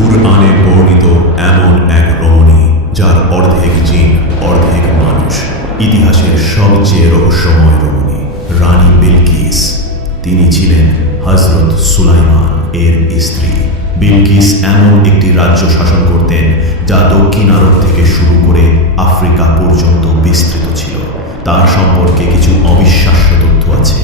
কুরআনে বর্ণিত এমন এক রমণী যার অর্ধেক জিন অর্ধেক মানুষ, ইতিহাসের সবচেয়ে রহস্যময় রমণী রানী বিলকিস। তিনি ছিলেন হযরত সুলাইমান এর স্ত্রী। বিলকিস এমন একটি রাজ্য শাসন করতেন যা দক্ষিণ আরব থেকে শুরু করে আফ্রিকা পর্যন্ত বিস্তৃত ছিল। তার সম্পর্কে কিছু অবিশ্বাস্য তথ্য আছে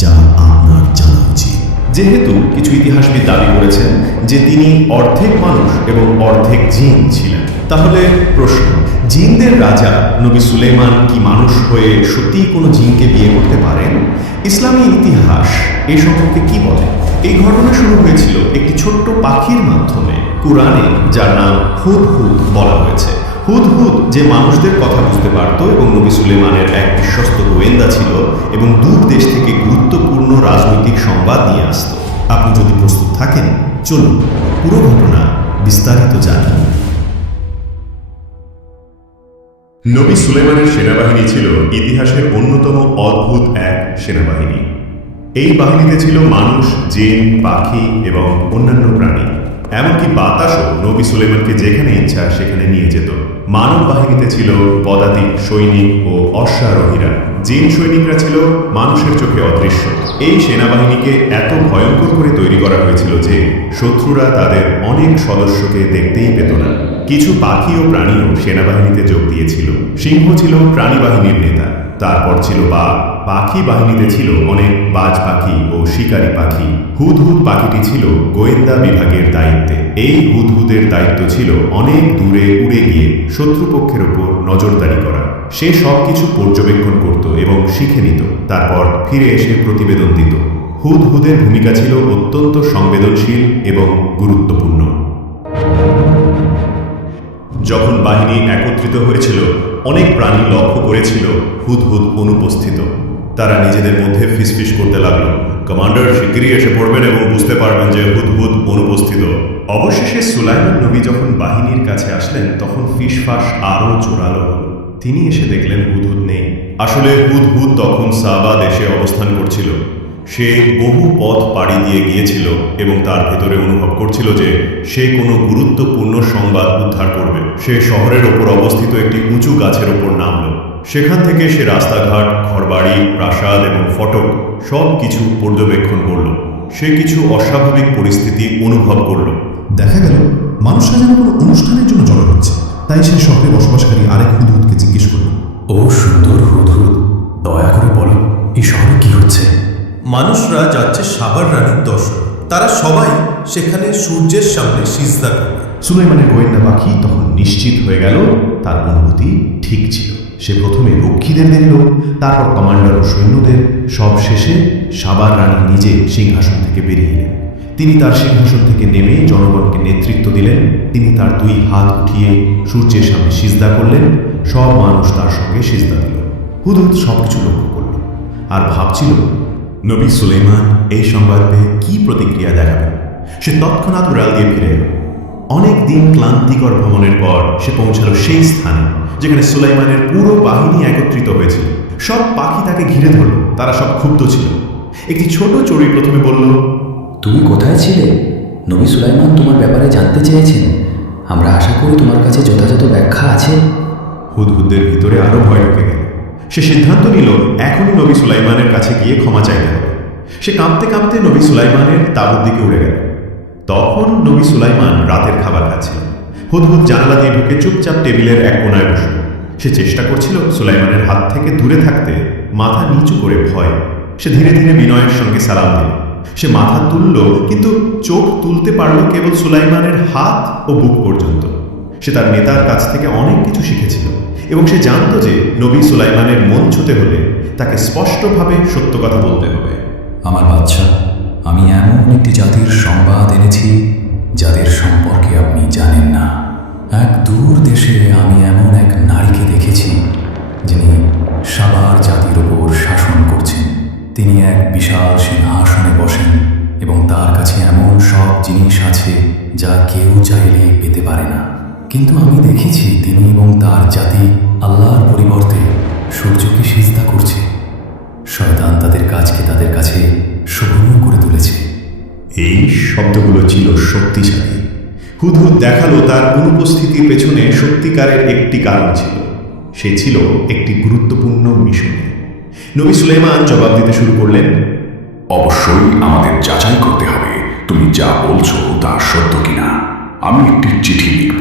যা আপনার জানা উচিত। যেহেতু কিছু ইতিহাসবিদ দাবি করেছেন যে তিনি অর্ধেক মানুষ এবং অর্ধেক জিন ছিলেন, তাহলে প্রশ্ন, জিনদের রাজা নবী সুলাইমান কি মানুষ হয়ে সত্যিই কোনো জিনকে বিয়ে করতে পারেন? ইসলামী ইতিহাস এই সম্পর্কে কি বলে? এই ঘটনা শুরু হয়েছিল একটি ছোট্ট পাখির মাধ্যমে। কুরআনে যার নাম হুদহুদ বলা হয়েছে। হুদহুদ যে মানুষদের কথা বুঝতে পারত এবং নবী সুলাইমানের এক বিশ্বস্ত গোয়েন্দা ছিল এবং দূর দেশ থেকে গুরুত্বপূর্ণ রাজনৈতিক সংবাদ নিয়ে আসত। আপনি যদি প্রস্তুত থাকেন, চলুন পুরো ঘটনা বিস্তারিত জানি। নবী সুলাইমানের সেনাবাহিনী ছিল ইতিহাসের অন্যতম অদ্ভুত এক সেনাবাহিনী। এই বাহিনীতে ছিল মানুষ, জিন, পাখি এবং অন্যান্য প্রাণী। এমনকি বাতাসও নবী সুলাইমানকে যেখানে ইচ্ছা সেখানে নিয়ে যেত। মানব বাহিনীতে ছিল পদাতিক, সৈনিক ও অশ্বারোহীরা। জিন সৈনিকরা ছিল মানুষের চোখে অদৃশ্য। এই সেনাবাহিনীকে এত ভয়ঙ্কর করে তৈরি করা হয়েছিল যে শত্রুরা তাদের অনেক সদস্যকে দেখতেই পেত না। কিছু পাখি ও প্রাণীও সেনাবাহিনীতে যোগ দিয়েছিল। সিংহ ছিল প্রাণী বাহিনীর নেতা, তারপর ছিল বাঘ। পাখি বাহিনীতে ছিল অনেক বাজ পাখি ও শিকারী পাখি। হুদহুদ পাখিটি ছিল গোয়েন্দা বিভাগের দায়িত্বে। এই হুদহুদের দায়িত্ব ছিল অনেক দূরে উড়ে গিয়ে শত্রুপক্ষের ওপর নজরদারি করা। সে সবকিছু পর্যবেক্ষণ করত এবং শিখে নিত, তারপর ফিরে এসে প্রতিবেদন দিত। হুদহুদের ভূমিকা ছিল অত্যন্ত সংবেদনশীল এবং গুরুত্বপূর্ণ। যখন বাহিনী একত্রিত হয়েছিল, অনেক প্রাণী লক্ষ্য করেছিল হুদহুদ অনুপস্থিত। তারা নিজেদের মধ্যে ফিসফিস করতে লাগলো, কমান্ডার শিগগিরই এসে পড়বেন এবং বুঝতে পারবেন যে হুদহুদ অনুপস্থিত। অবশেষে সুলাইমান নবী যখন বাহিনীর কাছে আসলেন, তখন ফিসফাস আরও জোরালো হল। তিনি এসে দেখলেন হুদহুদ নেই। আসলে হুদহুদ তখন সাবা দেশে অবস্থান করছিল। সে বহু পথ পাড়ি দিয়ে গিয়েছিল এবং তার ভেতরে অনুভব করছিল যে সে কোনো গুরুত্বপূর্ণ সংবাদ উদ্ধার করবে। সে শহরের ওপর অবস্থিত একটি উঁচু গাছের ওপর নামল। সেখান থেকে সে রাস্তাঘাট, ঘরবাড়ি, প্রাসাদ এবং ফটক সব কিছু পর্যবেক্ষণ করল। সে কিছু অস্বাভাবিক পরিস্থিতি অনুভব করল। দেখা গেল মানুষরা যেন কোনো অনুষ্ঠানের জন্য জড়ো হচ্ছে। তাই সে শহরে বসবাসকারী আরেক হুদহুদকে জিজ্ঞেস করল, ও সুন্দর হুদহুদ, দয়া করে বলো, এই শহরে কি হচ্ছে? মানুষরা যাচ্ছে সাবার রানীর দর্শন। তারা সবাই সেখানে সূর্যের সামনে সিজদা করে। সুলাইমানের গোয়েন্দা পাখি তখন নিশ্চিত হয়ে গেল তার অনুভূতি ঠিক ছিল। সে প্রথমে রক্ষীদের দেখল, তারপর কমান্ডার ও সৈন্যদের। সব শেষে সাবার রানী নিজে সিংহাসন থেকে বেরিয়ে এলেন। তিনি তার সিংহাসন থেকে নেমে জনগণকে নেতৃত্ব দিলেন। তিনি তার দুই হাত উঠিয়ে সূর্যের সামনে সিজদা করলেন। সব মানুষ তার সঙ্গে সিজদা দিল। হুদহুদ সবকিছু লক্ষ্য করল আর ভাবছিল নবী সুলাইমান এই সংবাদ পেয়ে কি প্রতিক্রিয়া দেখাবেন। সে তৎক্ষণাৎ উড়াল দিয়ে ফিরে এল। অনেক দিন ক্লান্তিকর ভ্রমণের পর সে পৌঁছালো সেই স্থানে যেখানে সুলাইমানের পুরো বাহিনী একত্রিত হয়েছিল। সব পাখি তাকে ঘিরে ধরল। তারা সব ক্ষুব্ধ ছিল। একটি ছোট চড়ুই প্রথমে বলল, তুমি কোথায় ছিলে? নবী সুলাইমান তোমার ব্যাপারে জানতে চেয়েছেন। আমরা আশা করি তোমার কাছে যথাযথ ব্যাখ্যা আছে। হুদহুদের ভিতরে আরো ভয় ঢুকে গেল। সে সিদ্ধান্ত নিল এখনই নবী সুলাইমানের কাছে গিয়ে ক্ষমা চাইতে হবে। সে কাঁপতে কাঁপতে নবী সুলাইমানের তাঁবুর দিকে উড়ে গেল। তখন নবী সুলাইমান রাতের খাবার খাচ্ছিলেন। হুদহুদ জানালা দিয়ে ঢুকে চুপচাপ টেবিলের এক কোনায় বসল। সে চেষ্টা করছিল সুলাইমানের হাত থেকে দূরে থাকতে, মাথা নিচু করে ভয়। সে ধীরে ধীরে বিনয়ের সঙ্গে সালাম দিল। সে মাথা তুলল, কিন্তু চোখ তুলতে পারল কেবল সুলাইমানের হাত ও বুক পর্যন্ত। সে তার নেতার কাছ থেকে অনেক কিছু শিখেছিল এবং সে জানত যে নবী সুলাইমানের মন ছুঁতে হলে তাকে স্পষ্টভাবে সত্য কথা বলতে হবে। আমার বাচ্চা, আমি এমন একটি জাতির সংবাদ এনেছি যাদের সম্পর্কে আপনি জানেন না। এক দূর দেশে আমি এমন এক নারীকে দেখেছি যিনি সাবার জাতির ওপর শাসন করছেন। তিনি এক বিশাল সিংহাসনে বসেন এবং তার কাছে এমন সব জিনিস আছে যা কেউ চাইলে পেতে পারে না। কিন্তু আমি দেখেছি তিনি এবং তার জাতি আল্লাহর পরিবর্তে সূর্যকে সিজদা করছে। শয়তান তাদের কাজকে তাদের কাছে শোভনীয় করে তুলেছে। এই শব্দগুলো ছিল শক্তিশালী। হুদহুদ দেখালো তার অনুপস্থিতির পেছনে সত্যিকারের একটি কারণ ছিল। সে ছিল একটি গুরুত্বপূর্ণ মিশনে। নবী সুলাইমান জবাব দিতে শুরু করলেন, অবশ্যই আমাদের যাচাই করতে হবে তুমি যা বলছো তা সত্য কিনা। আমি একটি চিঠি লিখব,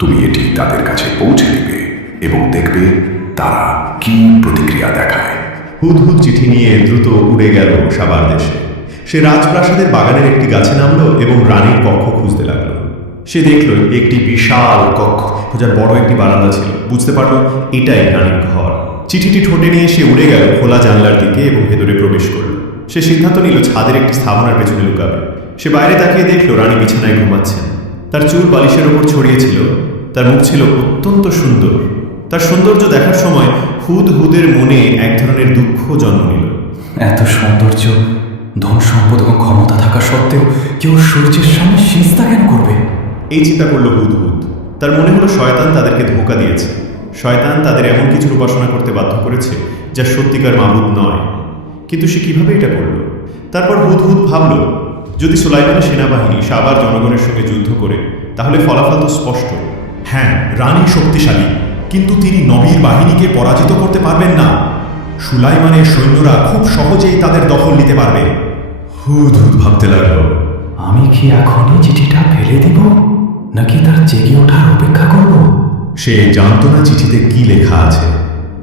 তুমি এটি তাদের কাছে পৌঁছে দিবে এবং দেখবে তারা কি প্রতিক্রিয়া দেখায়। হুদহুদ চিঠি নিয়ে দ্রুত উড়ে গেল সাবার দেশে। সে রাজপ্রাসাদের বাগানের একটি গাছে নামলো এবং রানীর কক্ষ খুঁজতে লাগলো। সে দেখল একটি বিশাল কক্ষ, যার বড় একটি বারান্দা ছিল। বুঝতে পারলো এটাই রানীর ঘর। চিঠিটি ঠোঁটে নিয়ে সে উড়ে গেল খোলা জানলার দিকে এবং ভেতরে প্রবেশ করল। সে সিদ্ধান্ত নিল ছাদের একটি স্থাপনার পেছনে লুকাবে। সে বাইরে তাকিয়ে দেখল রানী বিছানায় ঘুমাচ্ছেন। তার চুল বালিশের ওপর ছড়িয়েছিল। তার মুখ ছিল অত্যন্ত সুন্দর। তার সৌন্দর্য দেখার সময় হুদহুদের মনে এক ধরনের দুঃখ জন্ম নিল। এত সৌন্দর্য, ধন সম্পদ এবং ক্ষমতা থাকা সত্ত্বেও কেউ সূর্যের সামনে সিজদা কেন করবে? এই চিন্তা করলো হুদহুদ। তার মনে হলো শয়তান তাদেরকে ধোঁকা দিয়েছে। শয়তান তাদের এমন কিছুর উপাসনা করতে বাধ্য করেছে যা সত্যিকার মাবুদ নয়। কিন্তু সে কিভাবে এটা করল? তারপর হুদহুদ ভাবল, যদি সুলাইমানের সেনাবাহিনী সাবার জনগণের সঙ্গে যুদ্ধ করে তাহলে ফলাফল তো স্পষ্ট। হ্যাঁ, রানী শক্তিশালী, কিন্তু তিনি নবীর বাহিনীকে পরাজিত করতে পারবেন না। সুলাইমানের সৈন্যরা খুব সহজেই তাদের দখল নিতে পারবে। হুদহুদ ভাবতে লাগলো, আমি কি এখনই চিঠিটা ফেলে দেব নাকি তার জেগে ওঠার অপেক্ষা করব? সে জানত না চিঠিতে কি লেখা আছে।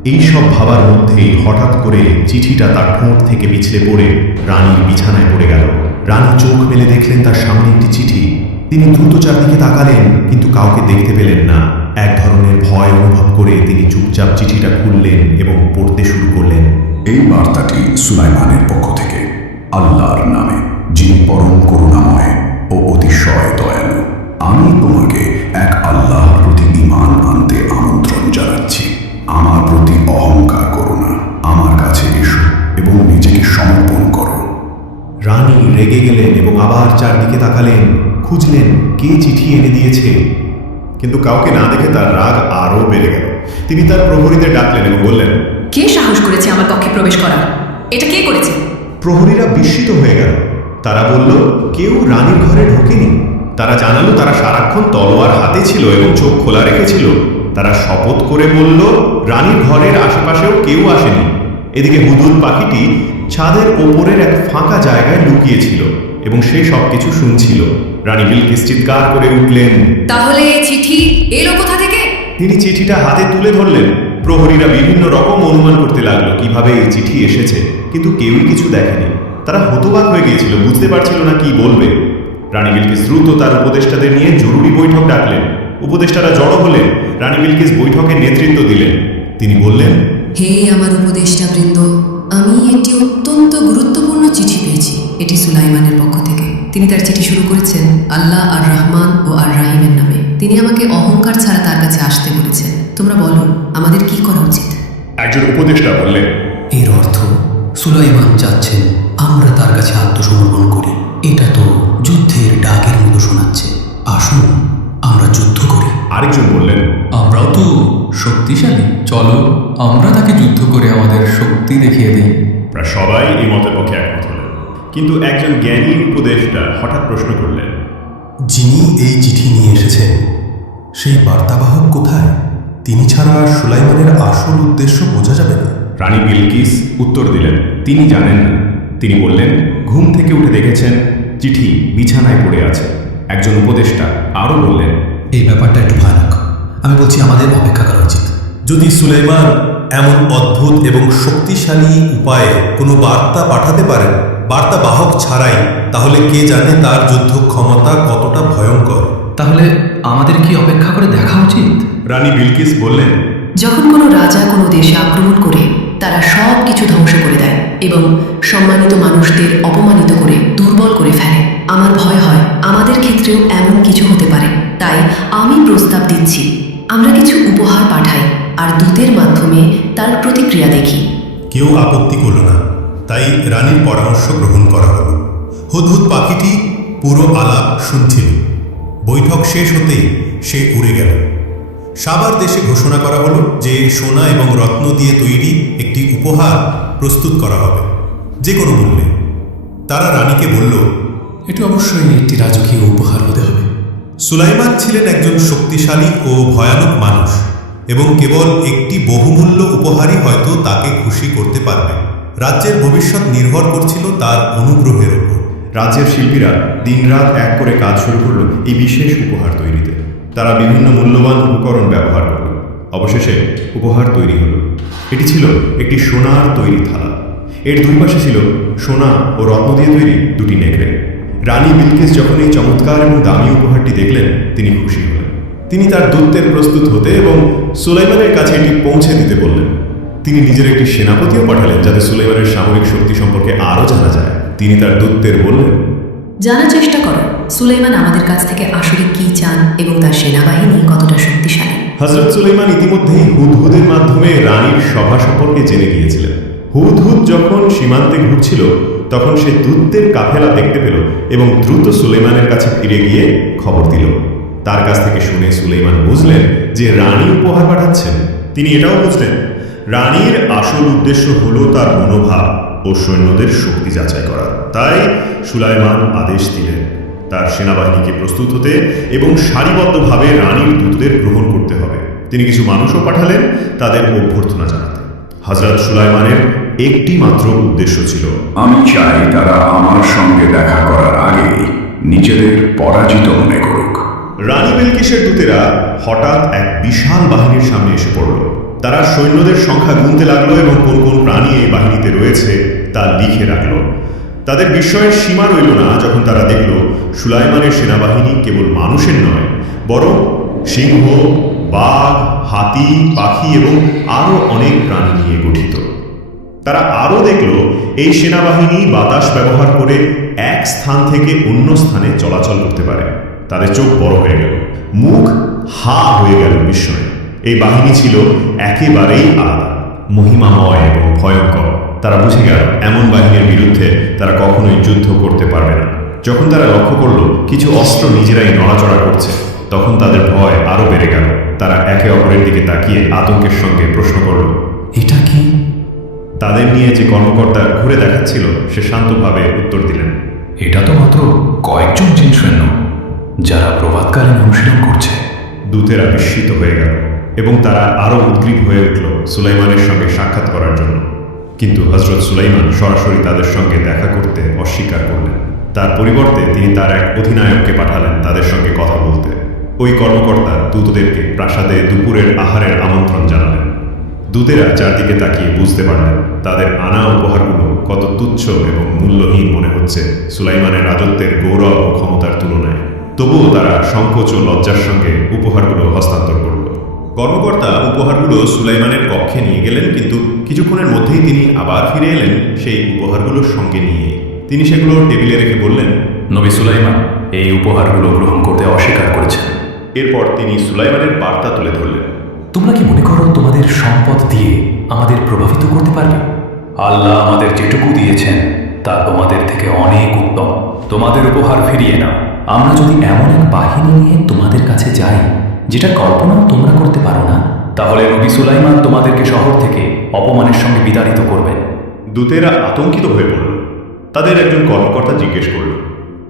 এই সব ভাবার মধ্যেই হঠাৎ করে চিঠিটা তার ঠোঁট থেকে পিছলে পড়ে রানীর বিছানায় পড়ে গেল। রানী চোখ মেলে দেখলেন তার সামনে একটি চিঠি। তিনি দ্রুত চারদিকে তাকালেন, কিন্তু কাউকে দেখতে পেলেন না। এক ধরনের ভয় অনুভব করে তিনি চুপচাপ চিঠিটা খুললেন এবং পড়তে শুরু করলেন। এই বার্তাটি সুলাইমানের পক্ষ থেকে, আল্লাহর নামে, যিনি পরম করুণাময় ও অতিশয় দয়ালু। আমি তোমাকে এক আল্লাহর প্রতি ঈমান আনতে আমন্ত্রণ জানাচ্ছি। আমার প্রতি অহংকার করো না, আমার কাছে এসো এবং নিজেকে সমর্পণ করো। রানী রেগে গেলেন এবং আবার চারদিকে তাকালেন, খুঁজলেন কে চিঠি এনে দিয়েছে। কিন্তু কাউকে না দেখে তার রাগ আরও বেড়ে গেল। তিনি তার প্রহরীদের ডাকলেন এবং বললেন, কে সাহস করেছে আমার কক্ষে প্রবেশ করার? এটা কে করেছে? প্রহরীরা বিস্মিত হয়ে গেল। তারা বলল, কেউ রানীর ঘরে ঢোকেনি। তারা জানালো তারা সারাক্ষণ তলোয়ার হাতে ছিল এবং চোখ খোলা রেখেছিল। তারা শপথ করে বলল, রানীর ঘরের আশেপাশেও কেউ আসেনি। এদিকে হুদহুদ পাখিটি ছাদের ওপরের এক ফাঁকা জায়গায় লুকিয়েছিল এবং সে সবকিছু শুনছিল। রানী বিলকিস চিৎকার করে উঠলেন, তাহলে এই চিঠি এলো কোথা থেকে? তিনি চিঠিটা হাতে তুলে ধরলেন। প্রহরীরা বিভিন্ন রকম অনুমান করতে লাগলো কিভাবে এই চিঠি এসেছে, কিন্তু কেউই কিছু দেখেনি। তারা হতবাক হয়ে গিয়েছিল, বুঝতে পারছিল না কি বলবে। রানী বিলকিস দ্রুত তার উপদেষ্টাদের নিয়ে জরুরি বৈঠক ডাকলেন। উপদেষ্টারা জড়ো হলেন। রানী বিলকিস বৈঠকের নেতৃত্ব দিলেন। তিনি বললেন, হে আমার উপদেষ্টা বৃন্দ, আমি একটি অত্যন্ত গুরুত্বপূর্ণ চিঠি পেয়েছি। এটি সুলাইমানের পক্ষ থেকে। তিনি তার চিঠি শুরু করেছেন আল্লাহ আর রহমান ও আর রাহিমের নামে। তিনি আমাকে অহংকার ছাড়া তার কাছে আসতে বলেছেন। তোমরা বলো, আমাদের কি করা উচিত? একজন উপদেষ্টা বললেন, এর অর্থ সুলাইমান চাচ্ছেন আমরা তার কাছে আত্মসমর্পণ করি। এটা তো যুদ্ধের ডাকের মতো শোনাচ্ছে। আসুন আমরা যুদ্ধ করি। আরেকজন বললেন, আমরাও তো শক্তিশালী, চলো আমরা তাকে যুদ্ধ করে আমাদের শক্তি দেখিয়ে দিই। প্রায় সবাই এই মতের পক্ষে একমত হলেন। কিন্তু একজন জ্ঞানী উপদেষ্টা হঠাৎ প্রশ্ন করলেন, যিনি এই চিঠি নিয়ে এসেছেন সেই বার্তাবাহক কোথায়? তিনি ছাড়া সুলাইমানের আসল উদ্দেশ্য বোঝা যাবে না। রানী বিলকিস উত্তর দিলেন, তিনি জানেন না। তিনি বললেন, ঘুম থেকে উঠে দেখেছেন চিঠি বিছানায় পড়ে আছে। একজন উপদেষ্টা আরও বললেন, এই ব্যাপারটা একটু ভয়ানক। আমি বলছি আমাদের অপেক্ষা করা উচিত। যদি সুলাইমান এমন অদ্ভুত এবং শক্তিশালী উপায়ে কোনো বার্তা পাঠাতে পারেন বার্তা বাহক ছাড়াই, তাহলে কে জানে তার যুদ্ধ ক্ষমতা কতটা ভয়ঙ্কর। তাহলে আমাদের কি অপেক্ষা করে দেখা উচিত? রানী বিলকিস বললেন, যখন কোনো রাজা কোনো দেশে আক্রমণ করে তারা সব কিছু ধ্বংস করে দেয় এবং সম্মানিত মানুষদের অপমানিত করে দুর্বল করে ফেলে, আমার ভয় হয় আমাদের ক্ষেত্রেও এমন কিছু হতে পারে। তাই আমি প্রস্তাব দিচ্ছি, আমরা কিছু উপহার পাঠাই আর দূতের মাধ্যমে তার প্রতিক্রিয়া দেখি। কেউ আপত্তি করল না, তাই রানীর পরামর্শ গ্রহণ করা হলো। হুদহুদ পাখিটি পুরো আলাপ শুনছিল। বৈঠক শেষ হতেই সে উড়ে গেল। সাবার দেশে ঘোষণা করা হলো যে সোনা এবং রত্ন দিয়ে তৈরি একটি উপহার প্রস্তুত করা হবে, যে কোনো মূল্যে। তারা রানীকে বলল, এটি অবশ্যই একটি রাজকীয় উপহার হতে হবে। সুলাইমান ছিলেন একজন শক্তিশালী ও ভয়ানক মানুষ এবং কেবল একটি বহুমূল্য উপহারই হয়তো তাকে খুশি করতে পারবে। রাজ্যের ভবিষ্যৎ নির্ভর করছিল তার অনুগ্রহের উপর। রাজ্যের শিল্পীরা দিনরাত এক করে কাজ শুরু করলো এই বিশেষ উপহার তৈরিতে। তারা বিভিন্ন মূল্যবান উপকরণ ব্যবহার করল। অবশেষে উপহার তৈরি হলো। এটি ছিল একটি সোনার তৈরি থালা। এর দুই পাশে ছিল সোনা ও রত্ন দিয়ে তৈরি দুটি নেকড়ে। রানী বিলকিস যখন এই চমৎকার এবং দামি উপহারটি দেখলেন, তিনি খুশি হলেন। তিনি তার দূতদের প্রস্তুত হতে এবং সুলাইমানের কাছে এটি পৌঁছে দিতে বললেন। তিনি নিজের একটি সেনাপতিও পাঠালেন যাতে সুলাইমানের সামরিক শক্তি সম্পর্কে আরও জানা যায়। তিনি তার দূতদের বললেন, জানার চেষ্টা করো সুলাইমান আমাদের কাছ থেকে আসলে কি চান এবং তার সেনাবাহিনী কতটা শক্তিশালী। হযরত সুলাইমান ইতিমধ্যেই হুদহুদের মাধ্যমে রানীর সভা সম্পর্কে জেনে গিয়েছিলেন। হুদহুদ যখন সীমান্তে ঘুরছিল তখন সে দূতদের কাফেলা দেখতে পেল এবং দ্রুত সুলাইমানের কাছে ফিরে গিয়ে খবর দিল। তার কাছ থেকে শুনে সুলাইমান বুঝলেন যে রানী উপহার পাঠাচ্ছেন। তিনি এটাও বুঝলেন রানীর আসল উদ্দেশ্য হলো তার মনোভাব ও সৈন্যদের শক্তি যাচাই করা। তাই সুলাইমান আদেশ দিলেন তার সেনাবাহিনীকে প্রস্তুত হতে এবং সারিবদ্ধভাবে রানীর দূতদের গ্রহণ করতে হবে। তিনি কিছু মানুষও পাঠালেন তাদের অভ্যর্থনা জানাতে। হযরত সুলাইমানের একটি মাত্র উদ্দেশ্য ছিল, আমি চাই তারা আমার সঙ্গে দেখা করার আগে নিজেদের পরাজিত মনে করুক। রানী বিলকিসের দূতেরা হঠাৎ এক বিশাল বাহিনীর সামনে এসে পড়ল। তারা সৈন্যদের সংখ্যা গুনতে লাগলো এবং কোন কোন প্রাণী এই বাহিনীতে রয়েছে তা লিখে রাখল। তাদের বিস্ময়ের সীমা রইল না যখন তারা দেখল সুলাইমানের সেনাবাহিনী কেবল মানুষের নয়, বরং সিংহ, বাঘ, হাতি, পাখি এবং আরও অনেক প্রাণী নিয়ে গঠিত। তারা আরও দেখল এই সেনাবাহিনী বাতাস ব্যবহার করে এক স্থান থেকে অন্য স্থানে চলাচল করতে পারে। তাদের চোখ বড় হয়ে গেল, মুখ হা হয়ে গেল বিস্ময়ে। এই বাহিনী ছিল একেবারেই আলাদা, মহিমাময় এবং ভয়ঙ্কর। তারা বুঝে গেল এমন বাহিনীর বিরুদ্ধে তারা কখনোই যুদ্ধ করতে পারবে না। যখন তারা লক্ষ্য করল কিছু অস্ত্র নিজেরাই নড়াচড়া করছে, তখন তাদের ভয় আরও বেড়ে গেল। তারা একে অপরের দিকে তাকিয়ে আতঙ্কের সঙ্গে প্রশ্ন করল, এটা কি? তাদের নিয়ে যে কর্মকর্তা ঘুরে দেখাচ্ছিল সে শান্তভাবে উত্তর দিলেন, এটা তো মাত্র কয়েকজন জিন সৈন্য যারা প্রভাতকালীন অনুশীলন করছে। দূতেরা বিস্মিত হয়ে গেল এবং তারা আরও উদ্গ্রীব হয়ে উঠল সুলাইমানের সঙ্গে সাক্ষাৎ করার জন্য। কিন্তু হযরত সুলাইমান সরাসরি তাদের সঙ্গে দেখা করতে অস্বীকার করলেন। তার পরিবর্তে তিনি তার এক অধিনায়ককে পাঠালেন তাদের সঙ্গে কথা বলতে। ওই কর্মকর্তা দূতদেরকে প্রাসাদে দুপুরের আহারের আমন্ত্রণ জানালেন। দূতেরা চারদিকে তাকিয়ে বুঝতে পারলেন তাদের আনা উপহারগুলো কত তুচ্ছ এবং মূল্যহীন মনে হচ্ছে সুলাইমানের রাজত্বের গৌরব ও ক্ষমতার তুলনায়। তবুও তারা সংকোচ ও লজ্জার সঙ্গে উপহারগুলো হস্তান্তর করল। কর্মকর্তা উপহারগুলো সুলাইমানের কক্ষে নিয়ে গেলেন, কিন্তু কিছুক্ষণের মধ্যেই তিনি আবার ফিরে এলেন সেই উপহারগুলোর সঙ্গে নিয়ে। তিনি সেগুলো টেবিলে রেখে বললেন, নবী সুলাইমান এই উপহারগুলো গ্রহণ করতে অস্বীকার করেছেন। এরপর তিনি সুলাইমানের বার্তা তুলে ধরলেন। তোমরা কি মনে করো তোমাদের সম্পদ দিয়ে আমাদের প্রভাবিত করতে পারবে? আল্লাহ আমাদের যেটুকু দিয়েছেন তা তোমাদের থেকে অনেক উত্তম। তোমাদের উপহার ফিরিয়ে নাও। আমরা যদি এমন এক বাহিনী নিয়ে তোমাদের কাছে যাই যেটা কল্পনাও তোমরা করতে পারো না, তাহলে নবী সুলাইমান তোমাদেরকে শহর থেকে অপমানের সঙ্গে বিতাড়িত করবেন। দূতেরা আতঙ্কিত হয়ে পড়ল। তাদের একজন কর্মকর্তা জিজ্ঞেস করল,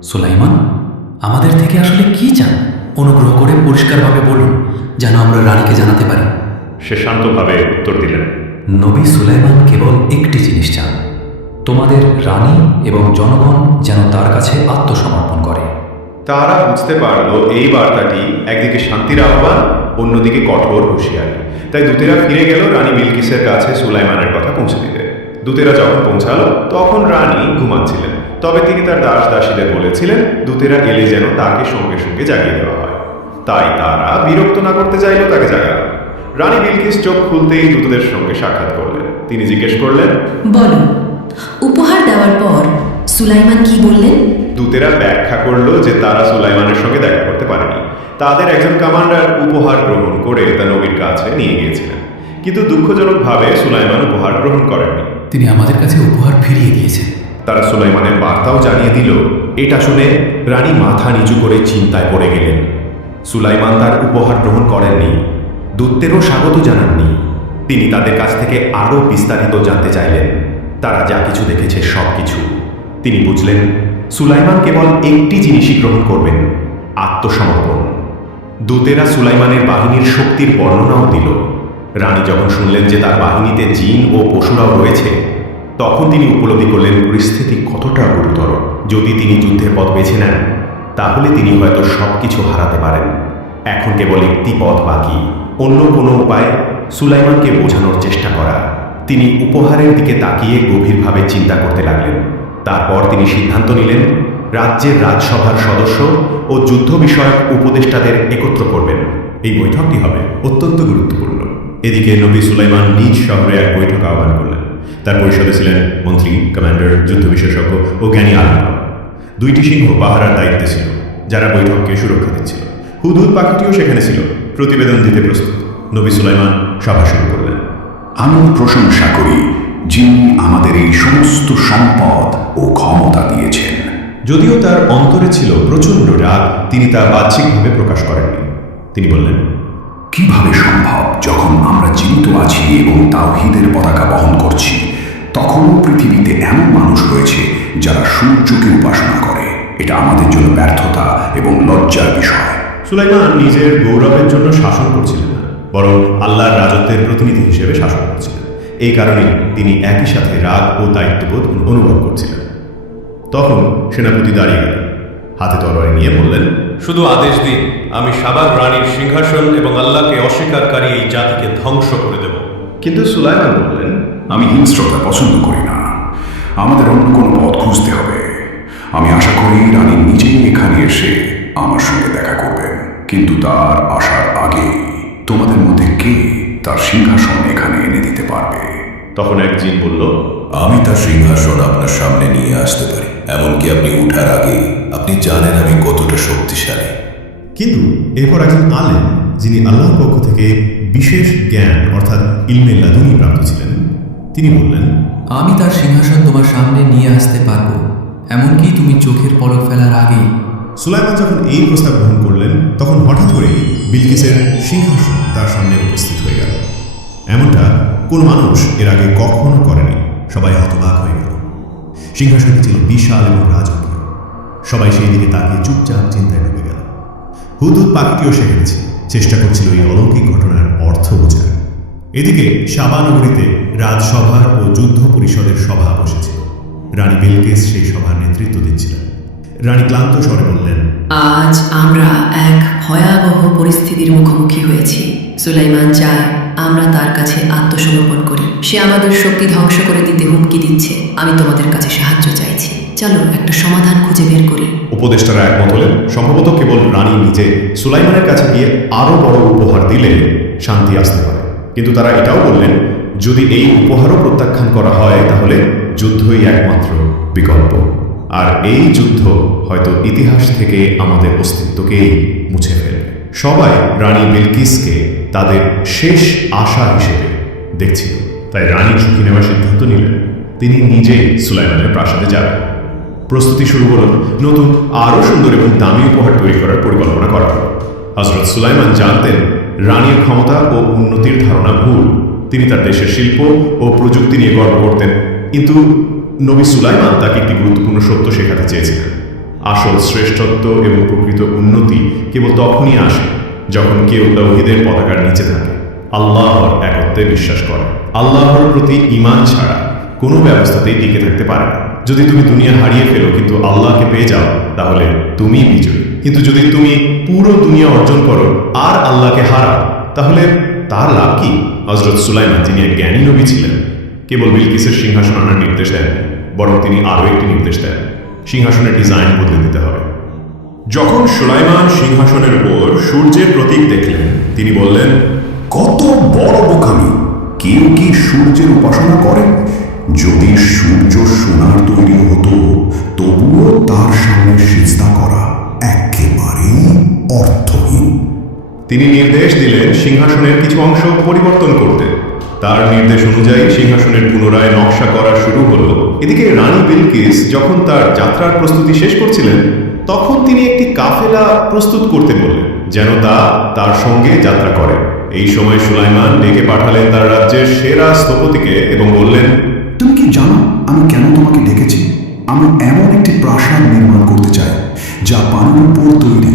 সুলাইমান আমাদের থেকে আসলে কি চান? অনুগ্রহ করে পরিষ্কারভাবে বলুন যেন আমরা রানীকে জানাতে পারি। সে শান্তভাবে উত্তর দিলেন, নবী সুলাইমান কেবল একটি জিনিস চান, তোমাদের রানী এবং জনগণ যেন তার কাছে আত্মসমর্পণ করে। তারা বুঝতে পারল এই বার্তাটি একদিকে শান্তির আহ্বান, অন্যদিকে কঠোর হুঁশিয়ারি। তাই দূতেরা ফিরে গেল রানী বিলকিসের কাছে সুলাইমানের কথা পৌঁছে দিতে। দূতেরা যখন পৌঁছালো তখন রানী ঘুমাচ্ছিলেন, তবে তিনি তার দাস দাসীদের বলেছিলেন দূতেরা এলে যেন তাকে সঙ্গে সঙ্গে জাগিয়ে দেওয়া হয়। তাই তারা বিরক্ত না করতে চাইলেও তাকে জাগাল। রানী বিলকিস চোখ খুলতেই দূতদের সঙ্গে সাক্ষাৎ করলেন। তিনি জিজ্ঞেস করলেন, বলো উপহার দেওয়ার পর সুলাইমান কি বললেন? দূতেরা ব্যাখ্যা করল যে তারা সুলাইমানের সঙ্গে দেখা করতে পারেনি। তাদের একজন কমান্ডার উপহার গ্রহণ করে তা নবীর কাছে নিয়ে গিয়েছিলেন, কিন্তু দুঃখজনকভাবে সুলাইমান উপহার গ্রহণ করেননি। তিনি আমাদের কাছে উপহার ফিরিয়ে দিয়েছেন। তারা সুলাইমানের বার্তাও জানিয়ে দিল। এটা শুনে রানী মাথা নিচু করে চিন্তায় পড়ে গেলেন। সুলাইমান তার উপহার গ্রহণ করেননি, দূতদেরও স্বাগত জানাননি। তিনি তাদের কাছ থেকে আরও বিস্তারিত জানতে চাইলেন, তারা যা কিছু দেখেছে সব কিছু। তিনি বুঝলেন সুলাইমান কেবল একটি জিনিসই গ্রহণ করবেন, আত্মসমর্পণ। দূতেরা সুলাইমানের বাহিনীর শক্তির বর্ণনাও দিল। রানী যখন শুনলেন যে তার বাহিনীতে জিন ও পশুরাও রয়েছে, তখন তিনি উপলব্ধি করলেন পরিস্থিতি কতটা গুরুতর। যদি তিনি যুদ্ধের পথ বেছে নেন, তাহলে তিনি হয়তো সবকিছু হারাতে পারেন। এখন কেবল একটি পথ বাকি, অন্য কোনো উপায় সুলাইমানকে বোঝানোর চেষ্টা করা। তিনি উপহারের দিকে তাকিয়ে গভীরভাবে চিন্তা করতে লাগলেন। তারপর তিনি সিদ্ধান্ত নিলেন রাজ্যের রাজসভার সদস্য ও যুদ্ধ বিষয়ক উপদেষ্টাদের একত্র করবেন। এই বৈঠকটি হবে অত্যন্ত গুরুত্বপূর্ণ। এদিকে নবী সুলাইমান নিজ শহরে এক বৈঠক আহ্বান করলেন। তার পরিষদে ছিলেন মন্ত্রী, কমান্ডার, যুদ্ধ বিশেষজ্ঞ ও জ্ঞানী আলেমরা। 2টি সিংহ পাহারার দায়িত্বে ছিল, যারা বৈঠককে সুরক্ষা দিচ্ছিল। হুদহুদ পাখিটিও সেখানে ছিল, প্রতিবেদন দিতে প্রস্তুত। নবী সুলাইমান সভা শুরু করলেন। আমি প্রশংসা করি যিনি আমাদের এই সমস্ত সম্পদ ও ক্ষমতা দিয়েছেন। যদিও তার অন্তরে ছিল প্রচণ্ড রাগ, তিনি তা বাহ্যিকভাবে প্রকাশ করেননি। তিনি বললেন, কিভাবে সম্ভব যখন আমরা জীবিত আছি এবং তাওহীদের পতাকা বহন করছি, তখনও পৃথিবীতে এমন মানুষ রয়েছে যারা সূর্যকে উপাসনা করে। এটা আমাদের জন্য ব্যর্থতা এবং লজ্জার বিষয়। সুলাইমান নিজের গৌরবের জন্য শাসন করছিলেন না, বরং আল্লাহর রাজত্বের প্রতিনিধি হিসেবে শাসন করছিলেন। এই কারণে তিনি একই সাথে রাগ ও দায়িত্ববোধ অনুভব করছিলেন। তখন সেনাপতি দাঁড়িয়ে গেলেন, হাতে তরবারি নিয়ে বললেন, শুধু আদেশ দিন, আমি সাবার রানীর সিংহাসন এবং আল্লাহকে অস্বীকারী এই জাতিকে ধ্বংস করে দেব। কিন্তু সুলাইমান বললেন, আমি হিংস্রতা পছন্দ করি না, আমাদের অন্য কোনো পথ খুঁজতে হবে। আমি আশা করি রানী নিজেই এখানে এসে আমার সঙ্গে দেখা করবেন, কিন্তু তার আসার আগে তোমাদের মধ্যে কে তার সিংহাসন এখানে এনে দিতে পারবে? তখন এক জিন বলল, আমি তার সিংহাসন আপনার সামনে নিয়ে আসতে পারি, এমনকি আপনি উঠার আগে আপনি জানেন আমি কতটা শক্তিশালী। কিন্তু এরপর একজন আলেম, যিনি আল্লাহর পক্ষ থেকে বিশেষ জ্ঞান অর্থাৎ ইলমে লাদুনি প্রাপ্ত ছিলেন, তিনি বললেন, আমি তার সিংহাসন তোমার সামনে নিয়ে আসতে পারবো, এমনকি তুমি চোখের পলক ফেলার আগেই। সুলাইমান যখন এই প্রস্তাব গ্রহণ করলেন, তখন হঠাৎ করেই বিলকিসের সিংহাসন তার সামনে উপস্থিত হয়ে গেল। এমনটা কোনো মানুষ এর আগে কখনো করেনি। সবাই হতবাক হয়ে গেল। সিংহাসনটি ছিল বিশাল এবং রাজকীয়। সবাই সেই দিকে তাকিয়ে চুপচাপ চিন্তায় ডুবে গেল। হুদহুদ পাখিটিও সেখানে ছিল, চেষ্টা করছিল এই অলৌকিক ঘটনার অর্থ বোঝার। এদিকে সাবা নগরীতে রাজসভার ও যুদ্ধ পরিষদের সভা বসেছিল। রানী বিলকিস সেই সভার নেতৃত্ব দিচ্ছিলেন। রানী ক্লান্ত স্বরে বললেন, আজ আমরা এক ভয়াবহ পরিস্থিতির মুখোমুখি হয়েছি। সুলাইমান চায় আমরা তার কাছে আত্মসমর্পণ করি। সে আমাদের শক্তি ধ্বংস করে দিতে হুমকি দিচ্ছে। আমি তোমাদের কাছে সাহায্য চাইছি, চলো একটা সমাধান খুঁজে বের করি। উপদেষ্টারা একমত হলেন। সম্ভবত কেবল রানী নিজে সুলাইমানের কাছে গিয়ে আরো বড় উপহার দিলে শান্তি আসতে পারে। কিন্তু তারা এটাও বললেন, যদি এই উপহারও প্রত্যাখ্যান করা হয়, তাহলে যুদ্ধই একমাত্র বিকল্প। আর এই যুদ্ধ হয়তো ইতিহাস থেকে আমাদের অস্তিত্বকেই মুছে ফেলবে। সবাই রানী বিলকিসকে তাদের শেষ আশা হিসেবে দেখছিল। তাই রানী ঝুঁকি নেওয়ার সিদ্ধান্ত নিলেন। তিনি নিজেই সুলাইমানের প্রাসাদে যাবেন। প্রস্তুতি শুরু হল। নতুন আরও সুন্দর এবং দামি উপহার তৈরি করার পরিকল্পনা করা হল। হযরত সুলাইমান জানতেন রানীর ক্ষমতা ও উন্নতির ধারণা ভুল। তিনি তার দেশের শিল্প ও প্রযুক্তি নিয়ে গর্ব করতেন। কিন্তু নবী সুলাইমান তাকে একটি গুরুত্বপূর্ণ সত্য শেখাতে চেয়েছিলেন। আসল শ্রেষ্ঠত্ব এবং প্রকৃত উন্নতি কেবল তখনই আসে যখন কেউ তাওহীদের পতাকার নিচে থাকে, আল্লাহর একত্বে বিশ্বাস করে। আল্লাহর প্রতি ঈমান ছাড়া কোনো ব্যবস্থাতেই টিকে থাকতে পারে না। যদি তুমি দুনিয়া হারিয়ে ফেলো কিন্তু আল্লাহকে পেয়ে যাও, তাহলে তুমি বিজয়ী। কিন্তু যদি তুমি পুরো দুনিয়া অর্জন করো আর আল্লাহকে হারাও, তাহলে তার লাভ কি? হযরত সুলাইমান, যিনি এক জ্ঞানী নবী ছিলেন, কেবল বিলকিসের সিংহাসন আনার নির্দেশ দেন, বরং তিনি আরও একটি নির্দেশ দেন, সিংহাসনের ডিজাইন বদলে দিতে হবে। যখন সুলাইমান সিংহাসনের উপর সূর্যের প্রতীক দেখলেন, তিনি বললেন, কত বড় বোকামি! কেউ কি সূর্যের উপাসনা করে? যদি সূর্য সোনার তৈরি হতো, তবুও তার সামনে সিজদা করা একেবারেই অর্থহীন। তিনি নির্দেশ দিলেন সিংহাসনের কিছু অংশ পরিবর্তন করতে। তার নির্দেশ অনুযায়ী সিংহাসনের পুনরায় নকশা করা শুরু হলো। এদিকে রানী বিলকিস যখন তার যাত্রার প্রস্তুতি শেষ করছিলেন, তখন তিনি একটি কাফেলা প্রস্তুত করতে বললেন, যেন তা তার সঙ্গে যাত্রা করে। এই সময় সুলাইমান ডেকে পাঠালেন তার রাজ্যের সেরা স্থপতিকে এবং বললেন, তুমি কি জানো আমি কেন তোমাকে ডেকেছি? আমি এমন একটি প্রাসাদ নির্মাণ করতে চাই যা পানির উপর তৈরি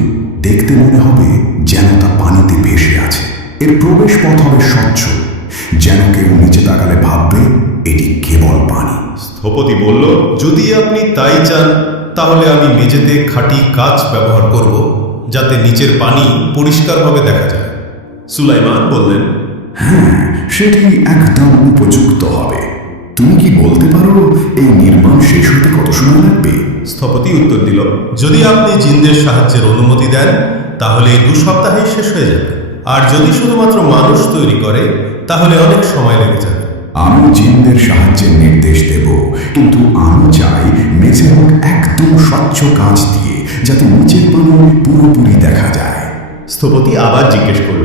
দেখতে মনে হবে যেন তা পানিতে ভেসে আছে। এর প্রবেশ পথ হবে স্বচ্ছ, যেন কেউ নিচে তাকালে ভাববে এটি কেবল পানি। স্থপতি বলল, যদি আপনি তাই চান তাহলে আমি মেঝেতে খাঁটি কাঁচ ব্যবহার করব, যাতে নিচের পানি পরিষ্কারভাবে দেখা যায়। সুলাইমান বললেন, হ্যাঁ, সেটি একদম উপযুক্ত হবে। তুমি কি বলতে পারো এই নির্মাণ শেষ হতে কত সময় লাগবে? স্থপতি উত্তর দিল, যদি আপনি জিনদের সাহায্যের অনুমতি দেন তাহলে 2 সপ্তাহেই শেষ হয়ে যাবে, আর যদি শুধুমাত্র মানুষ তৈরি করে তাহলে অনেক সময় লেগে যাবে। আমি জিনদের সাহায্যের নির্দেশ দেব, কিন্তু আমি চাই মেঝে হোক একদম স্বচ্ছ কাঁচ দিয়ে, যাতে নিচের পানি পুরোপুরি দেখা যায়। স্থপতি আবার জিজ্ঞেস করল,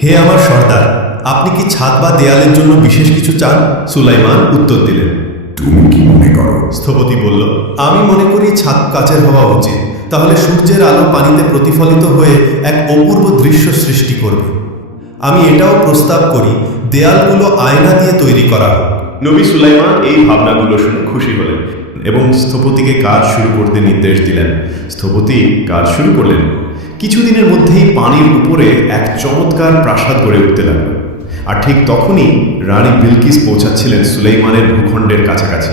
হে আমার সর্দার, আপনি কি ছাদ বা দেয়ালের জন্য বিশেষ কিছু চান? সুলাইমান উত্তর দিলেন, তুমি কি মনে করো? স্থপতি বলল, আমি মনে করি ছাদ কাচের হওয়া উচিত, তাহলে সূর্যের আলো পানিতে প্রতিফলিত হয়ে এক অপূর্ব দৃশ্য সৃষ্টি করবে। আমি এটাও প্রস্তাব করি দেয়ালগুলো আয়না দিয়ে তৈরি করা হোক। নবী সুলাইমান এই ভাবনাগুলো শুনে খুশি হলেন এবং স্থপতিকে কাজ শুরু করতে নির্দেশ দিলেন। স্থপতি কাজ শুরু করলেন। কিছুদিনের মধ্যেই পানির উপরে এক চমৎকার প্রাসাদ গড়ে উঠতে লাগল। আর ঠিক তখনই রানী বিলকিস পৌঁছাচ্ছিলেন সুলাইমানের ভূখণ্ডের কাছাকাছি।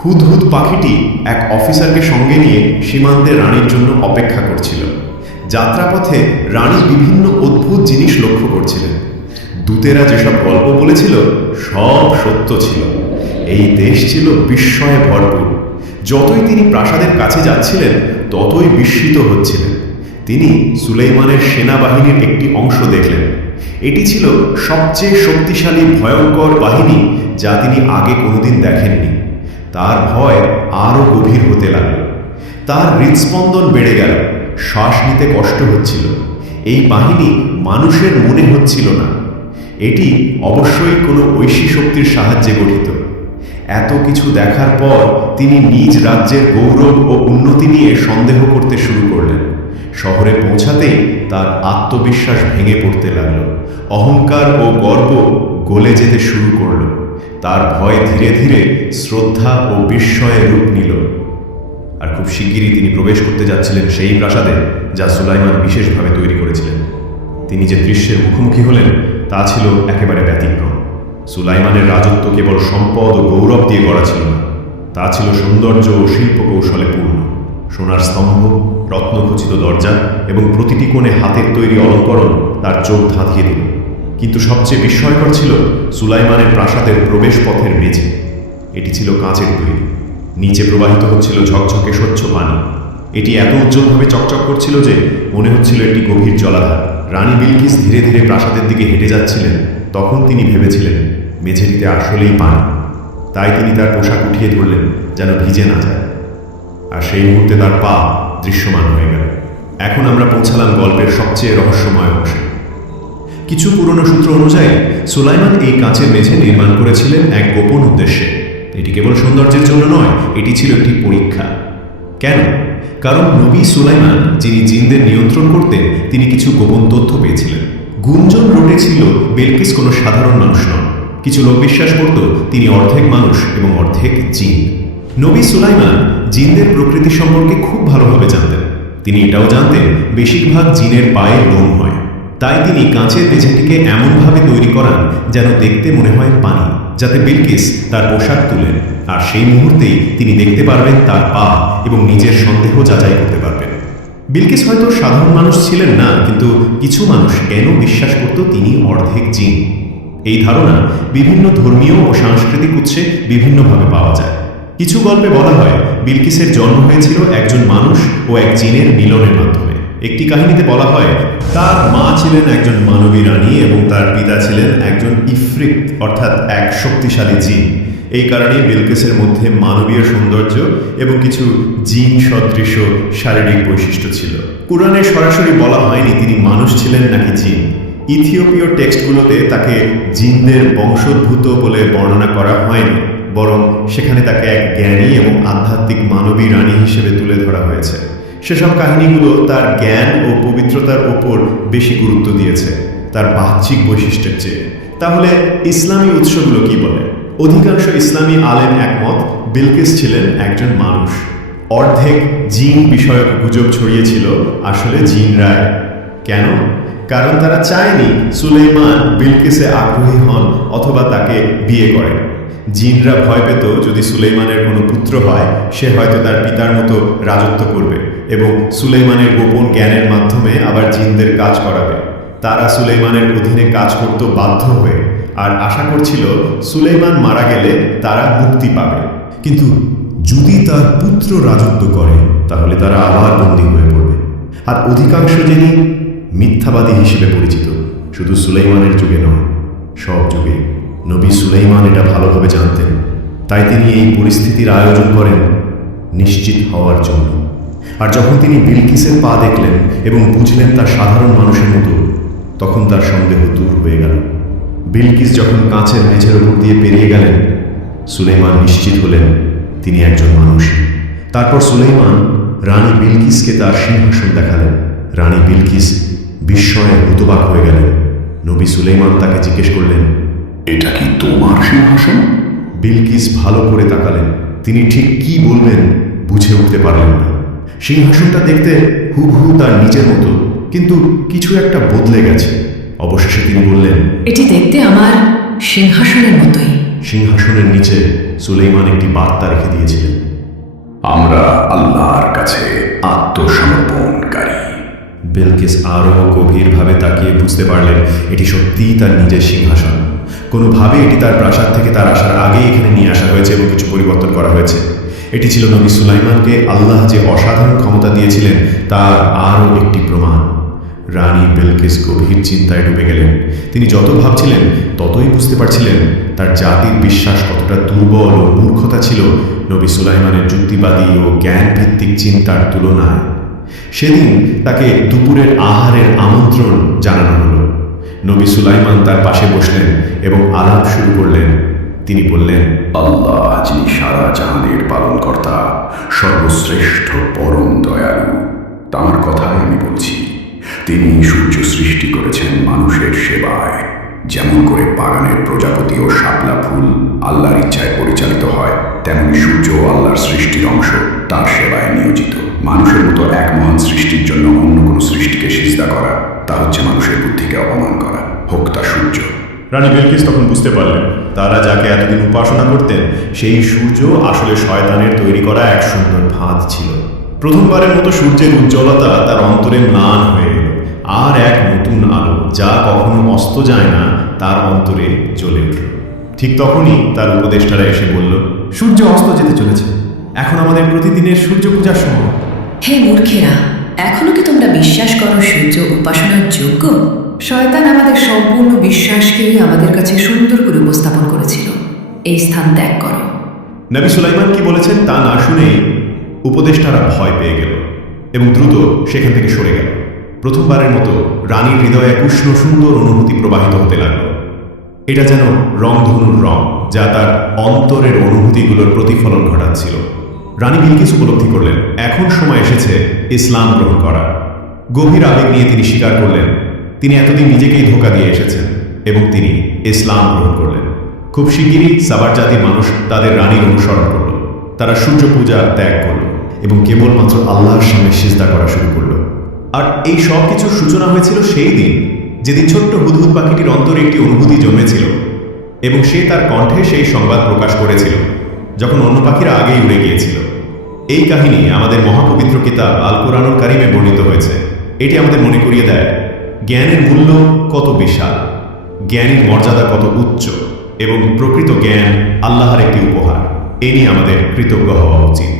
হুদহুদ পাখিটি এক অফিসারকে সঙ্গে নিয়ে সীমান্তে রানীর জন্য অপেক্ষা করছিল। যাত্রাপথে রানী বিভিন্ন অদ্ভুত জিনিস লক্ষ্য করছিলেন। দূতেরা যেসব গল্প বলেছিল সব সত্য ছিল। এই দেশ ছিল বিস্ময়ে ভরপুর। যতই তিনি প্রাসাদের কাছে যাচ্ছিলেন ততই বিস্মিত হচ্ছিলেন। তিনি সুলাইমানের সেনাবাহিনীর একটি অংশ দেখলেন। এটি ছিল সবচেয়ে শক্তিশালী ভয়ঙ্কর বাহিনী যা তিনি আগে কোনোদিন দেখেননি। তার ভয় আরও গভীর হতে লাগল। তার হৃদস্পন্দন বেড়ে গেল, শ্বাস নিতে কষ্ট হচ্ছিল। এই বাহিনী মানুষের মনে হচ্ছিল না। এটি অবশ্যই কোনো ঐশী শক্তির সাহায্যে গঠিত। এত কিছু দেখার পর তিনি নিজ রাজ্যের গৌরব ও উন্নতি নিয়ে সন্দেহ করতে শুরু করলেন। শহরে পৌঁছাতেই তার আত্মবিশ্বাস ভেঙে পড়তে লাগল। অহংকার ও গর্ব গলে যেতে শুরু করল। তার ভয় ধীরে ধীরে শ্রদ্ধা ও বিস্ময়ে রূপ নিল। আর খুব শিগগিরই তিনি প্রবেশ করতে যাচ্ছিলেন সেই প্রাসাদে যা সুলাইমান বিশেষভাবে তৈরি করেছিলেন। তিনি যে দৃশ্যের মুখোমুখি হলেন তা ছিল একেবারে ব্যতিক্রম। সুলাইমানের রাজত্ব কেবল সম্পদ ও গৌরব দিয়ে গড়া ছিল না, তা ছিল সৌন্দর্য ও শিল্প কৌশলে পূর্ণ। সোনার স্তম্ভ, রত্নখচিত দরজা এবং প্রতিটি কোণে হাতের তৈরি অলঙ্করণ তার চোখ ধাঁধিয়ে দিল। কিন্তু সবচেয়ে বিস্ময়কর ছিল সুলাইমানের প্রাসাদের প্রবেশ পথের মেঝে। এটি ছিল কাঁচের তৈরি। নিচে প্রবাহিত হচ্ছিল ঝকঝকে স্বচ্ছ পানি। এটি এত উজ্জ্বলভাবে চকচক করছিল যে মনে হচ্ছিল একটি গভীর জলাধার। রানী বিলকিস ধীরে ধীরে প্রাসাদের দিকে হেঁটে যাচ্ছিলেন। তখন তিনি ভেবেছিলেন মেঝেটিতে আসলেই পানি। তাই তিনি তার পোশাক উঠিয়ে ধরলেন যেন ভিজে না যায়। আর সেই মুহূর্তে তার পা দৃশ্যমান হয়ে গেল। এখন আমরা পৌঁছালাম গল্পের সবচেয়ে রহস্যময় অংশে। কিছু পুরনো সূত্র অনুযায়ী সুলাইমান এই কাঁচের মেঝে নির্মাণ করেছিলেন এক গোপন উদ্দেশ্যে। এটি কেবল সৌন্দর্যের জন্য নয়, এটি ছিল একটি পরীক্ষা। কেন? কারণ নবী সুলাইমান, যিনি জিনদের নিয়ন্ত্রণ করতেন, তিনি কিছু গোপন তথ্য পেয়েছিলেন। গুঞ্জন রটেছিল বিলকিস কোনো সাধারণ মানুষ নন। কিছু লোক বিশ্বাস করত তিনি অর্ধেক মানুষ এবং অর্ধেক জিন। নবী সুলাইমান জিনদের প্রকৃতি সম্পর্কে খুব ভালোভাবে জানতেন। তিনি এটাও জানতেন বেশিরভাগ জিনের পায়ে লোম হয়। তাই তিনি কাঁচের মেঝেটিকে এমনভাবে তৈরি করান যেন দেখতে মনে হয় পানি, যাতে বিলকিস তার পোশাক তুলেন। আর সেই মুহূর্তেই তিনি দেখতে পারবেন তার পা এবং নিজের সন্দেহ যাচাই করতে পারবেন। বিলকিস হয়তো সাধারণ মানুষ ছিলেন না, কিন্তু কিছু মানুষ কেন বিশ্বাস করত তিনি অর্ধেক জিন। এই ধারণা বিভিন্ন ধর্মীয় ও সাংস্কৃতিক উৎসে বিভিন্নভাবে পাওয়া যায়। কিছু গল্পে বলা হয় বিলকিসের জন্ম হয়েছিল একজন মানুষ ও এক জিনের মিলনের মাধ্যমে। একটি কাহিনীতে বলা হয় তার মা ছিলেন একজন মানবী রানী এবং তার পিতা ছিলেন একজন ইফরিত অর্থাৎ এক শক্তিশালী জিন। এই কারণেই বিলকিসের মধ্যে মানবীয় সৌন্দর্য এবং কিছু জিন সদৃশ শারীরিক বৈশিষ্ট্য ছিল। কুরআনে সরাসরি বলা হয়নি তিনি মানুষ ছিলেন নাকি জিন। ইথিওপীয় টেক্সটগুলোতে তাকে জিনদের বংশোদ্ভূত বলে বর্ণনা করা হয়নি, বরং সেখানে তাকে এক জ্ঞানী এবং আধ্যাত্মিক মানবী রানী হিসেবে তুলে ধরা হয়েছে। সেসব কাহিনীগুলো তার জ্ঞান ও পবিত্রতার ওপর বেশি গুরুত্ব দিয়েছে তার বাহ্যিক বৈশিষ্ট্যের চেয়ে। তাহলে ইসলামী উৎসগুলো কি বলে? অধিকাংশ ইসলামী আলেম একমত বিলকিস ছিলেন একজন মানুষ। অর্ধেক জিন বিষয়ক গুজব ছড়িয়েছিল আসলে জিনরাই। কেন? কারণ তারা চায়নি সুলেইমান বিলকিসে আগ্রহী হন অথবা তাকে বিয়ে করেন। জিনরা ভয় পেত যদি সুলেইমানের কোনো পুত্র হয় সে হয়তো তার পিতার মতো রাজত্ব করবে এবং সুলেইমানের গোপন জ্ঞানের মাধ্যমে আবার জিনদের কাজ করাবে। তারা সুলেইমানের অধীনে কাজ করত বাধ্য হয়ে, আর আশা করছিল সুলেইমান মারা গেলে তারা মুক্তি পাবে। কিন্তু যদি তার পুত্র রাজত্ব করে তাহলে তারা আবার বন্দী হয়ে পড়বে। আর অধিকাংশ জিনই মিথ্যাবাদী হিসেবে পরিচিত, শুধু সুলেইমানের যুগে নয়, সব যুগে। নবী সুলেইমান এটা ভালোভাবে জানতেন, তাই তিনি এই পরিস্থিতির আয়োজন করেন নিশ্চিত হওয়ার জন্য। আর যখন তিনি বিলকিসের পা দেখলেন এবং বুঝলেন তা সাধারণ মানুষের মতো, তখন তার সন্দেহ দূর হয়ে গেল। বিলকিস যখন কাঁচের মেঝের উপর দিয়ে পেরিয়ে গেলেন, সুলেইমান নিশ্চিত হলেন তিনি একজন মানুষ। তারপর সুলেইমান রানী বিলকিসকে তার সিংহাসন দেখালেন। রানী বিলকিস বিস্ময়ে হতবাক হয়ে গেলেন। নবী সুলেইমান তাকে জিজ্ঞেস করলেন, এটা কি তোমার সিংহাসন? বিলকিস ভালো করে তাকালেন। তিনি ঠিক কি বলবেন বুঝে উঠতে পারলেন না। সিংহাসনটা দেখতে হুবহু তার নিজের মতো, কিন্তু কিছু একটা বদলে গেছে। অবশেষে তিনি বললেন, এটি দেখতে আমার সিংহাসনের মতোই। সিংহাসনের নিচে সুলেইমান একটি বার্তা রেখে দিয়েছিলেন, আমরা আল্লাহর কাছে আত্মসমর্পণকারী। বিলকিস আরও গভীরভাবে তাকিয়ে বুঝতে পারলেন এটি সত্যিই তার নিজের সিংহাসন। কোনোভাবে এটি তার প্রাসাদ থেকে তার আসার আগেই এখানে নিয়ে আসা হয়েছে এবং কিছু পরিবর্তন করা হয়েছে। এটি ছিল নবী সুলাইমানকে আল্লাহ যে অসাধারণ ক্ষমতা দিয়েছিলেন তার আরও একটি প্রমাণ। রানী বিলকিস গভীর চিন্তায় ডুবে গেলেন। তিনি যত ভাবছিলেন ততই বুঝতে পারছিলেন তার জাতির বিশ্বাস কতটা দুর্বল ও মূর্খতা ছিল নবী সুলাইমানের যুক্তিবাদী ও জ্ঞানভিত্তিক চিন্তার তুলনায়। সেদিন তাকে দুপুরের আহারের আমন্ত্রণ জানানো হলো। নবী সুলাইমান তার পাশে বসলেন এবং আলাপ শুরু করলেন। তিনি বললেন, আল্লাহ যিনি সারা জাহানের পালনকর্তা, সর্বশ্রেষ্ঠ পরম দয়ালু, তাঁর কথাই আমি বলছি। তিনি সূর্য সৃষ্টি করেছেন মানুষের সেবায়। যেমন করে বাগানের প্রজাপতি ও শাপলা ফুল আল্লাহর ইচ্ছায় পরিচালিত হয়, তেমনি সূর্য আল্লাহর সৃষ্টির অংশ, তার সেবায় নিয়োজিত। মানুষের মতো এক মহান সৃষ্টির জন্য অন্য কোনো সৃষ্টিকে সিজদা করা, তা হচ্ছে মানুষের বুদ্ধিকে অপমান করা, হোক তা সূর্য। রানী বিলকিস তখন বুঝতে পারলেন তারা যাকে এতদিন উপাসনা করতেন সেই সূর্য আসলে শয়তানের তৈরি করা এক সুন্দর ফাঁদ ছিল। প্রথমবারের মতো সূর্যের উজ্জ্বলতা তার অন্তরে ম্লান হয়ে এল, আর এক নতুন আলো যা কখনো অস্ত যায় না তার অন্তরে জ্বলে উঠল। ঠিক তখনই তার উপদেষ্টারা এসে বলল, সূর্য অস্ত যেতে চলেছে, এখন আমাদের প্রতিদিনের সূর্য পূজার সময়। হে মূর্খেরা, এখনো কি তোমরা বিশ্বাস করো সূর্য উপাসনার যোগ্য? শয়তান আমাদের সম্পূর্ণ বিশ্বাসকেই আমাদের কাছে সুন্দর করে উপস্থাপন করেছিল। এই স্থান ত্যাগ করো। নবী সুলাইমান কি বলেছেন তা না শুনেই উপদেষ্টারা ভয় পেয়ে গেল এবং দ্রুত সেখান থেকে সরে গেল। প্রথমবারের মতো রানীর হৃদয়ে এক উষ্ণ সুন্দর অনুভূতি প্রবাহিত হতে লাগল। এটা যেন রংধনুর রং, যা তার অন্তরের অনুভূতিগুলোর প্রতিফলন ঘটাচ্ছিল। রানী বিলকিস উপলব্ধি করলেন এখন সময় এসেছে ইসলাম গ্রহণ করা। গভীর আবেগ নিয়ে তিনি স্বীকার করলেন তিনি এতদিন নিজেকেই ধোঁকা দিয়ে এসেছেন এবং তিনি ইসলাম গ্রহণ করলেন। খুব শিগগিরই সাবার জাতির মানুষ তাদের রানীর অনুসরণ করল। তারা সূর্য পূজা ত্যাগ করল এবং কেবলমাত্র আল্লাহর সামনে সিজদা করা শুরু করল। আর এই সব কিছুর সূচনা হয়েছিল সেই দিন যেদিন ছোট্ট হুদহুদ পাখিটির অন্তরে একটি অনুভূতি জন্মেছিল এবং সে তার কণ্ঠে সেই সংবাদ প্রকাশ করেছিল যখন অন্য পাখিরা আগেই উড়ে গিয়েছিল। এই কাহিনী আমাদের মহাপবিত্র কিতাব আল কুরআনুল কারীমে বর্ণিত হয়েছে। এটি আমাদের মনে করিয়ে দেয় জ্ঞানের মূল্য কত বিশাল, জ্ঞানীর মর্যাদা কত উচ্চ এবং প্রকৃত জ্ঞান আল্লাহর একটি উপহার। এ নিয়ে আমাদের কৃতজ্ঞ হওয়া উচিত।